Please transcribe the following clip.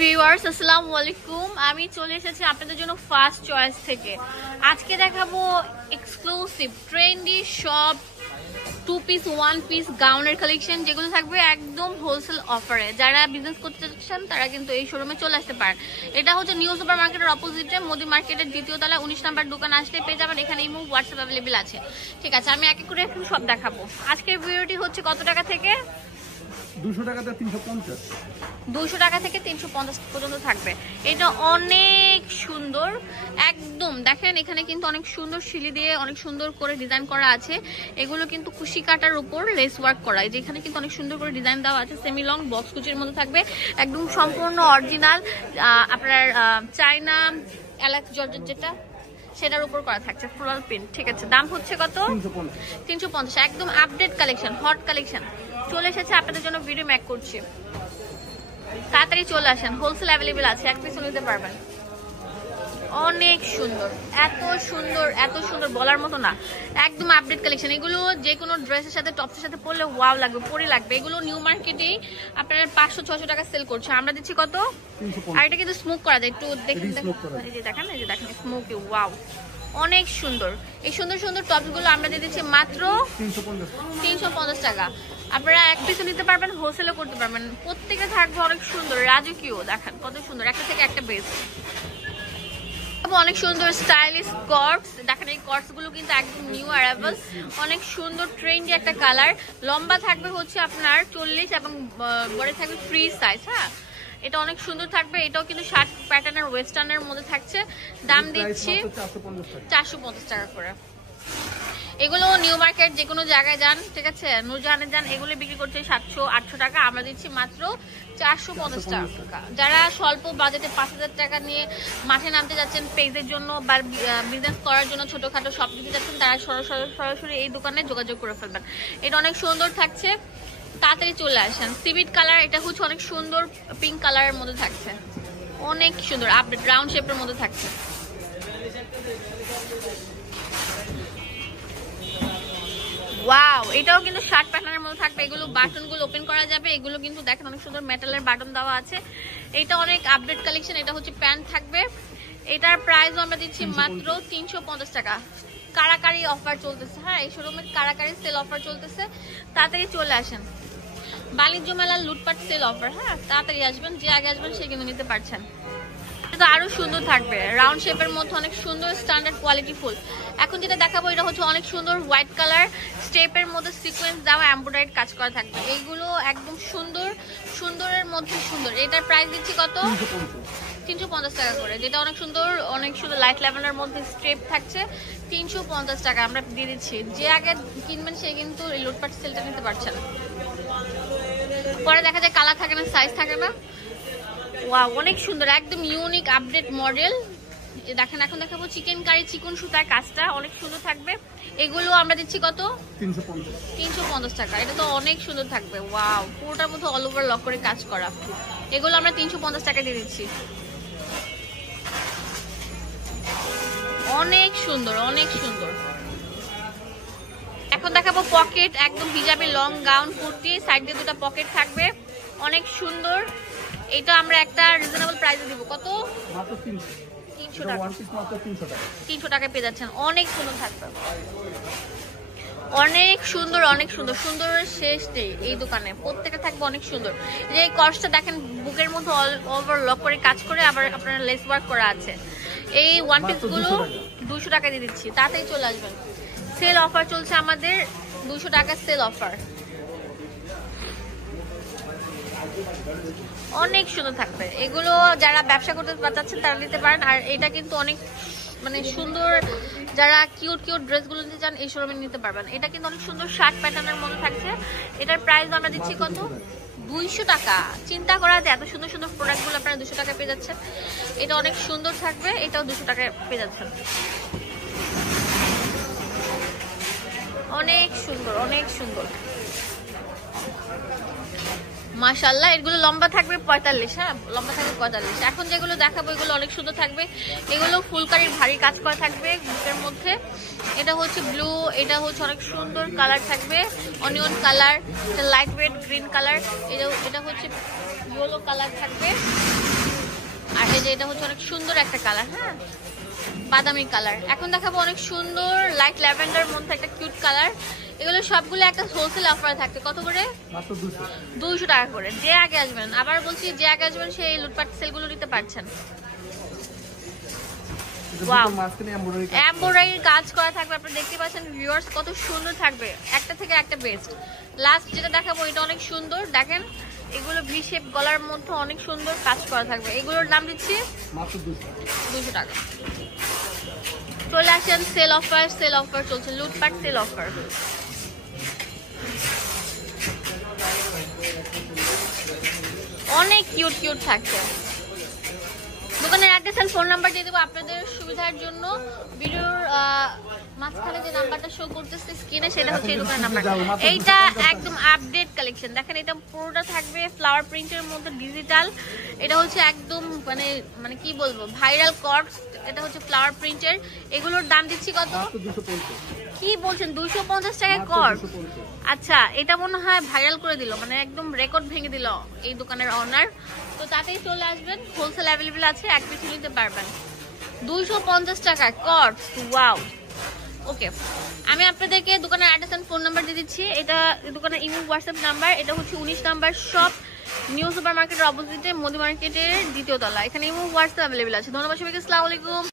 Viewers, আসসালামু আলাইকুম। আমি চলে এসেছি আপনাদের জন্য ফার্স্ট চয়েস থেকে। আজকে দেখাবো এক্সক্লুসিভ ট্রেন্ডি সব 2 পিস 1 পিস গাউনের কালেকশন, যেগুলো থাকবে একদম হোলসেল অফারে। যারা বিজনেস করতে চাচ্ছেন তারা কিন্তু এই শোরুমে চলে আসতে পারেন। এটা হচ্ছে নিউ সুপার মার্কেটের অপোজিটে মোদি মার্কেটের 2য় তলায় 19 নাম্বার দোকান আসলে পেয়ে যাবেন। এখানে ইমো হোয়াটসঅ্যাপ অ্যাভেলেবেল আছে। ঠিক আছে, আমি এক এক করে এখন সব দেখাবো। আজকের ভিডিওটি হচ্ছে কত টাকা থেকে? 200 টাকা থেকে 350, 200 টাকা থেকে 350 পর্যন্ত থাকবে। এটা অনেক সুন্দর, একদম দেখেন এখানে কিন্তু অনেক সুন্দর শিলি দিয়ে অনেক সুন্দর করে ডিজাইন করা আছে। এগুলো কিন্তু কুশি কাটার উপর লেস ওয়ার্ক করা। এই যে এখানে কিন্তু অনেক সুন্দর করে ডিজাইন দেওয়া আছে। সেমি লং বক্স কুচির মধ্যে থাকবে, একদম সম্পূর্ণ অরিজিনাল আপনার চায়না অ্যালেক্স জর্জেট যেটা সেটার উপর করা থাকছে ফ্লোরাল প্রিন্ট। ঠিক আছে, দাম হচ্ছে কত? 350। একদম আপডেট কালেকশন, হট কালেকশন চলে এসেছে আপনাদের জন্য। ভিডিও মেক করছি, তাড়াতাড়ি চলে আসেন। হোলসেল অ্যাভেলেবেল আছে, এক পিসও নিতে পারবেন। অনেক সুন্দর, এত সুন্দর এত সুন্দর বলার মতো না। একদম আপডেট কালেকশন। এগুলো যে কোনো ড্রেসের সাথে টপসের সাথে পরলে ওয়াও লাগবে, পরে লাগবে। এগুলো নিউ মার্কেটেই আপনারা 500-600 টাকা সেল করছে, আমরা দিচ্ছি কত? আর এটা কিন্তু স্মোক করা যায়, একটু দেখেন এই যে দেখেন, এই যে দেখেন স্মোকি, ওয়াও অনেক সুন্দর। এই সুন্দর সুন্দর টপসগুলো আমরা দিয়ে দিচ্ছি মাত্র 350 টাকা। আপনারা এক পিসও নিতে পারবেন, হোলসেলও করতে পারবেন। প্রত্যেকে থাকবে অনেক সুন্দর রাজকীয়। দেখেন কত সুন্দর, একটা থেকে একটা বেস্ট। অনেক সুন্দর স্টাইলিশ কর্ডস, দেখেন এই কর্ডস গুলো কিন্তু একদম নিউ অ্যারাইভাল। অনেক সুন্দর ট্রেন্ডি একটা কালার। লম্বা থাকবে হচ্ছে আপনার 40 এবং বড় থাকবে ফ্রি সাইজ। হ্যাঁ, এটা অনেক সুন্দর থাকবে। এটাও কিন্তু শার্ট প্যাটার্নের ওয়েস্টার্নের মধ্যে থাকছে। দাম দিচ্ছি 450 টাকা করে। এগুলো নিউ মার্কেট যে কোনো জায়গায় যান, ঠিক আছে, নূরজাহানে যান, এগুলো বিক্রি করছে 700-800 টাকা। আমরা দিচ্ছি মাত্র 450 টাকা। যারা স্বল্প বাজেটে 5000 টাকা নিয়ে মাঠে নামতে যাচ্ছেন পেজের জন্য বা বিজনেস করার জন্য, ছোটখাটো সব দিতে যাচ্ছেন, তারা সরাসরি এই দোকানে যোগাযোগ করে ফেলবেন। এটা অনেক সুন্দর থাকছে, তাড়াতাড়ি চলে আসেন। সিভিট কালার, এটা হচ্ছে অনেক সুন্দর পিঙ্ক কালারের মধ্যে থাকছে, অনেক সুন্দর আপডেট রাউন্ড শেপের মধ্যে থাকছে। ওয়াও, এটাও কিন্তু শার্ট প্যাটার্নের মধ্যে থাকবে। এগুলো বাটনগুলো ওপেন করা যাবে। এগুলো কিন্তু দেখেন অনেক সুন্দর মেটালের বাটন দেওয়া আছে। এটা অনেক আপডেট কালেকশন। এটা হচ্ছে প্যান্ট থাকবে। এটার প্রাইসও আমরা দিচ্ছি মাত্র 350 টাকা। কারাকারি অফার চলতেছে। হ্যাঁ, এই শোরুমের কারাকারি সেল অফার চলতেছে, তাড়াতাড়ি চলে আসেন। বাণিজ্য মেলার লুটপাট সেল অফার। হ্যাঁ, তাড়াতাড়ি আসবেন, যে আগে আসবেন সে কিন্তু নিতে পারছেন। এটা আরো সুন্দর থাকবে, রাউন্ড শেপের মধ্যে অনেক সুন্দর স্ট্যান্ডার্ড কোয়ালিটি ফুল। এখন যেটা দেখাবো এটা হচ্ছে অনেক সুন্দর হোয়াইট কালার স্টেপের মধ্যে সিকোয়েন্স দেওয়া এমব্রয়ডারি কাজ করা থাকবে। এইগুলো একদম সুন্দর, সুন্দরের মধ্যে সুন্দর। এটার প্রাইস দিচ্ছি কত? 350 টাকা করে। যেটা অনেক সুন্দর, অনেক সুন্দর লাইট লেভেলের মধ্যে স্টেপ থাকছে, 350 টাকা আমরা দিয়ে দিচ্ছি। যে আগে কিনবেন সে কিন্তু এই লুটপাট সেলটা নিতে পারছেন। পরে দেখা যায় কালার থাকে না, সাইজ থাকে না। ওয়াও, অনেক সুন্দর, একদম ইউনিক আপডেট মডেল। দেখেন এখন দেখাবো চিকেন কারি চিকন সুতার কাজটা, অনেক সুন্দর থাকবে। এগুলো আমরা দিচ্ছি কত? 350 টাকা। এটা তো অনেক সুন্দর থাকবে। ওয়াও, পুরোটার মধ্যে অল ওভার লক করে কাজ করা। এগুলো আমরা 350 টাকা দিয়ে দিচ্ছি। অনেক সুন্দর, অনেক সুন্দর। এখন দেখাবো পকেট, একদম hijabi long gown kurti, side দিয়ে 2টা পকেট থাকবে, অনেক সুন্দর। এটা আমরা একটা রিজনেবল প্রাইসে দিব। কত? মাত্র 300 টাকা। 300 টাকায় পেয়ে যাচ্ছেন। অনেক সুন্দর থাকবে, অনেক সুন্দর, অনেক সুন্দর। সুন্দরের শেষ নেই এই দোকানে, প্রত্যেকটা থাকবে অনেক সুন্দর। যে কর্সটা দেখেন বুকের মধ্যে অল ওভার লক করে কাজ করে, আবার আপনার লেস ওয়ার্ক করা আছে। এই ওয়ান পিস গুলো 200 টাকা দিয়ে দিচ্ছি, তাড়াতাড়ি চলে আসবেন। সেল অফার চলছে আমাদের, 200 টাকা সেল অফার। অনেক সুন্দর থাকবে। এগুলো যারা ব্যবসা করতে চাচ্ছেন তারা নিতে পারেন। আর এটা কিন্তু অনেক মানে সুন্দর, যারা কিউট কিউট ড্রেসগুলো নিতে চান এই শোরুমে নিতে পারবেন। এটা কিন্তু অনেক সুন্দর শার্ট প্যাটার্নের মধ্যে থাকছে। এটার প্রাইস আমরা দিচ্ছি কত? 200 টাকা। চিন্তা করা যায় এত সুন্দর সুন্দর প্রোডাক্টগুলো আপনারা 200 টাকা পেয়ে যাচ্ছেন। এটা অনেক সুন্দর থাকবে, এটাও 200 টাকায় পেয়ে যাচ্ছেন। অনেক সুন্দর, অনেক সুন্দর মাশাআল্লাহ। এগুলো লম্বা থাকবে 45। হ্যাঁ, লম্বা থাকবে 45। এখন যেগুলো দেখাবো এগুলো অনেক সুন্দর থাকবে। এগুলো ফুলকারির ভারী কাজ করা থাকবে বুকের মধ্যে। এটা হচ্ছে ব্লু, এটা হচ্ছে অনেক সুন্দর কালার থাকবে, onion colour, light weight green colour, এটা হচ্ছে ইয়েলো কালার থাকবে। এই যে এটা হচ্ছে অনেক সুন্দর একটা কালার, হ্যাঁ বাদামি কালার। এখন দেখাবো অনেক সুন্দর লাইট ল্যাভেন্ডার মধ্যে একটা কিউট কালার। এগুলো সবগুলো একটা হোলসেল অফার থাকবে, কত করে? মাত্র 200 200 টাকা করে। যে আগে আসবেন, আবার বলছি যে আগে আসবেন সেই লুটপাট সেলগুলো নিতে পারছেন। ওয়াও, এমব্রয়ডারির কাজ করা থাকবে, আপনারা দেখতে পাচ্ছেন ভিউয়ার্স কত সুন্দর থাকবে, একটা থেকে একটা বেস্ট। লাস্ট যেটা দেখাবো এটা অনেক সুন্দর, দেখেন এগুলো ভি শেপ গলার মধ্যে অনেক সুন্দর কাজ করা থাকবে। এগুলোর দাম দিচ্ছি মাত্র 200 টাকা। চলে আসেন সেল অফার, সেল অফার চলছে, লুটপাট সেল অফার। অনেক কিউট কিউট থাকছে। দোকানের অ্যাড্রেস আর ফোন নাম্বার দিয়ে দেবো আপনাদের সুবিধার জন্য। ভিডিওর মাঝখানে যে নাম্বারটা শো করতেছে স্ক্রিনে সেটা হচ্ছে এই দোকানের নাম্বার। এইটা একদম আপডেট কালেকশন, দেখেন এটা পুরোটা থাকবে ফ্লাওয়ার প্রিন্টের মধ্যে ডিজিটাল। এটা হচ্ছে একদম মানে মানে কি বলবো ভাইরাল কর্পস, এটা হচ্ছে ফ্লাওয়ার প্রিন্টের। এগুলোর দাম দিচ্ছি কত? কি বলছেন 250 টাকায় কর্পস? আচ্ছা, এটা মনে হয় ভাইরাল করে দিল, মানে একদম রেকর্ড ভেঙে দিল এই দোকানের অনার। তো তাতেই চলে আসবেন, হোলসেল অ্যাভেলেবেল আছে, এক পিস নিতে পারবেন 250 টাকায় কর্পস। ওয়াও, ওকে আমি আপনাদেরকে দোকানের অ্যাড্রেস এন্ড ফোন নাম্বার দিয়ে দিচ্ছি। এটা দোকানের ইমেল হোয়াটসঅ্যাপ নাম্বার। এটা হচ্ছে 19 নাম্বার শপ, নিউ সুপার মার্কেটের অপোজিটে, মোদি মার্কেটের দ্বিতীয় তলা। এখানে ইমেল হোয়াটসঅ্যাপ অ্যাভেলেবেল আছে। ধন্যবাদ সবাইকে, আসসালামু আলাইকুম।